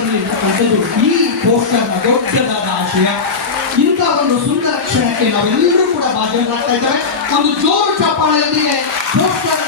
ಬರಲಿ ಅಂತಕ್ಕಂಥದ್ದು ಈ ಪೋಸ್ಟರ್ನ ದೊಡ್ಡದಾದ ಆಶಯ. ಇಂಥ ಒಂದು ಸುಂದರ ಕ್ಷಣಕ್ಕೆ ನಾವೆಲ್ಲರೂ ಕೂಡ ಭಾಗಿಯಾಗ್ತಾ ಇದ್ದೇವೆ. ಒಂದು ಜೋರು ಚಪ್ಪಾಳೆಯೊಂದಿಗೆ ಪೋಸ್ಟರ್